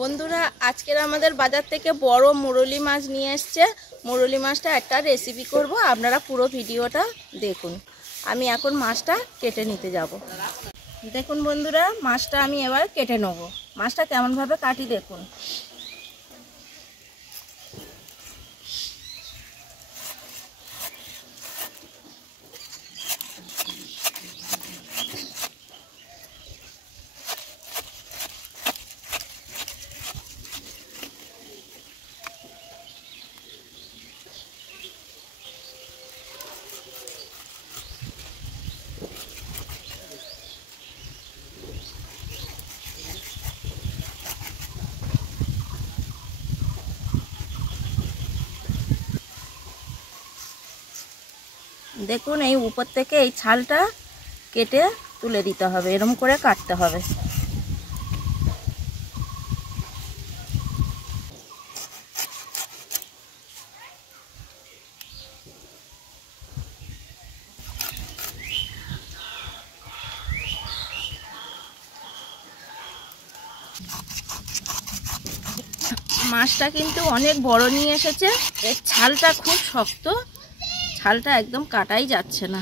বন্ধুরা আজকের আমাদের বাজার থেকে বড় মুরলি মাছ নিয়ে এসেছে। মুরলি মাছটা একটা রেসিপি করব, আপনারা পুরো ভিডিওটা দেখুন। আমি এখন মাছটা কেটে নিতে যাব। দেখুন বন্ধুরা, মাছটা আমি এবার কেটে নেব। মাছটা কেমনভাবে কাটি দেখুন। দেখুন এই উপর থেকে এই ছালটা কেটে তুলে দিতে হবে, এরকম করে কাটতে হবে। মাছটা কিন্তু অনেক বড় নিয়ে এসেছে, এর ছালটা খুব শক্ত, ছালটা একদম কাটাই যাচ্ছে না।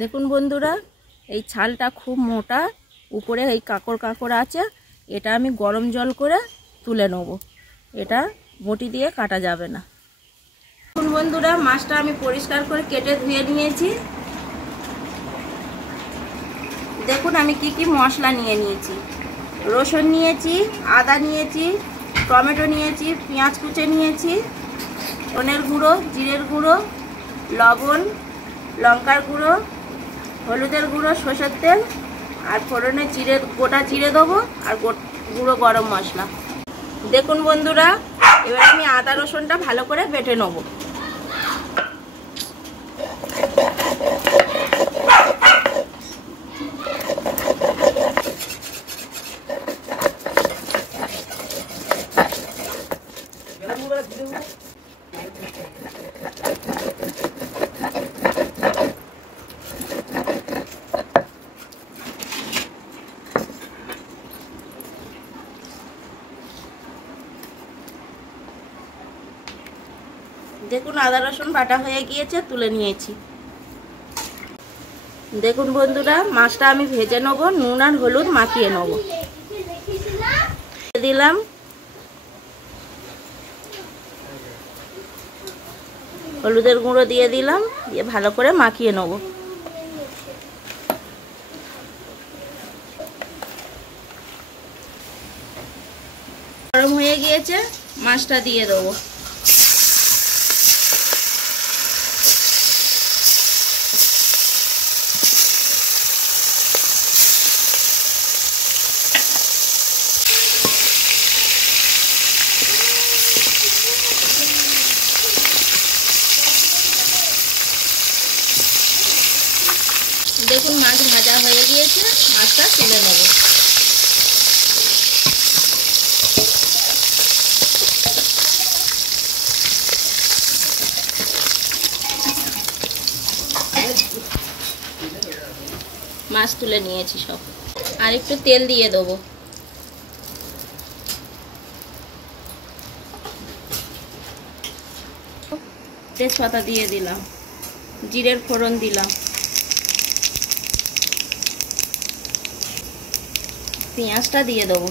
দেখুন বন্ধুরা, এই ছালটা খুব মোটা, উপরে এই কাঁকড় কাঁকড় আছে। এটা আমি গরম জল করে তুলে নেব, এটা বটি দিয়ে কাটা যাবে না। দেখুন বন্ধুরা, মাছটা আমি পরিষ্কার করে কেটে ধুয়ে নিয়েছি। দেখুন আমি কি কি মশলা নিয়েছি। রসুন নিয়েছি, আদা নিয়েছি, টমেটো নিয়েছি, পেঁয়াজ কুচে নিয়েছি, ধনের গুঁড়ো, জিরের গুঁড়ো, লবণ, লঙ্কার গুঁড়ো, হলুদের গুঁড়ো, সরষের তেল, আর ফোড়নে গোটা জিরে দেবো, আর গুঁড়ো গরম মশলা। দেখুন বন্ধুরা, এবার আমি আদা রসুনটা ভালো করে বেটে নেব। দেখুন আদা রসুন বাটা হয়ে গিয়েছে, তুলে নিয়েছি। দেখুন বন্ধুরা, মাছটা আমি ভেজে নেব, নুন আর হলুদ মাখিয়ে নেব। দিলাম হলুদের গুঁড়ো, দিয়ে দিলাম, দিয়ে ভালো করে মাখিয়ে নেব। গরম হয়ে গিয়েছে, মাছটা দিয়ে দেবো। দেখুন মাছ ভাজা হয়ে গিয়েছে, মাছটা তুলে নেব। মাছ তুলে নিয়েছি সব, আর একটু তেল দিয়ে দেবো। তেজপাতা দিয়ে দিলাম, জিরের ফোড়ন দিলাম, পেঁয়াজটা দিয়ে দেবো।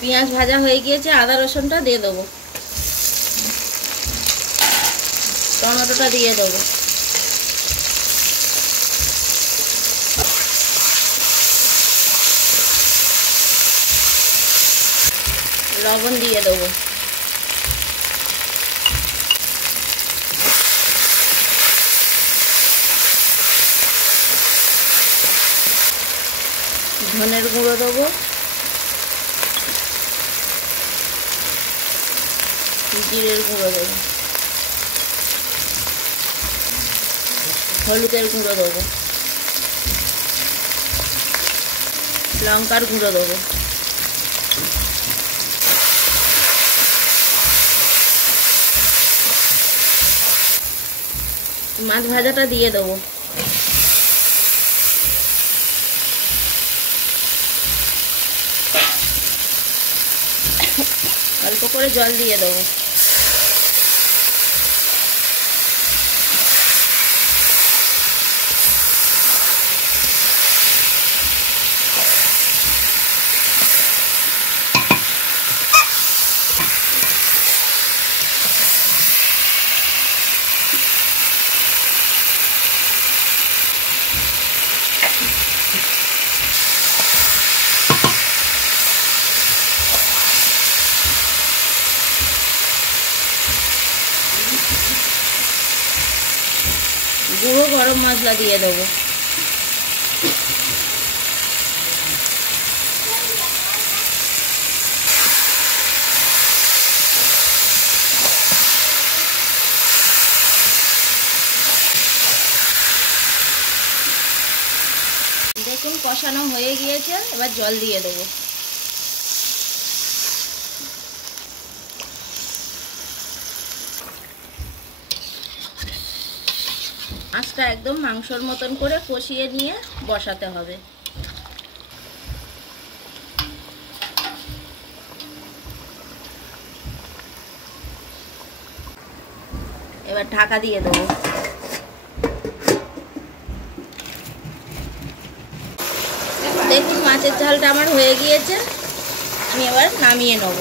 পেঁয়াজ ভাজা হয়ে গিয়েছে, আদা রসুনটা দিয়ে দেবো, টমেটোটা দিয়ে দেবো, লবণ দিয়ে দেবো, ধনের গুঁড়ো দেবো, জিরের গুঁড়ো দেবো, হলুদের গুঁড়ো দেবো, লঙ্কার গুঁড়ো দেবো, মাছ ভাজাটা দিয়ে দেবো, অল্প করে জল দিয়ে দেবো। গুঁড়ো গরম মশলা দিয়ে দেবো, দেখুন কষানো হয়ে গিয়েছে, এবার জল দিয়ে দেবো। মাছটা একদম মাংসর মতন করে কষিয়ে নিয়ে বসাতে হবে। এবার ঢাকা দিয়ে দেবো। দেখুন মাছের ঝালটা আমার হয়ে গিয়েছে, আমি এবার নামিয়ে নেব।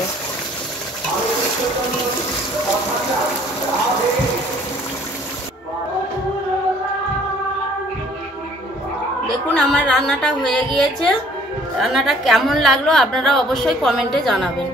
দেখুন আমার রান্নাটা হয়ে গিয়েছে। রান্নাটা কেমন লাগলো আপনারা অবশ্যই কমেন্টে জানাবেন।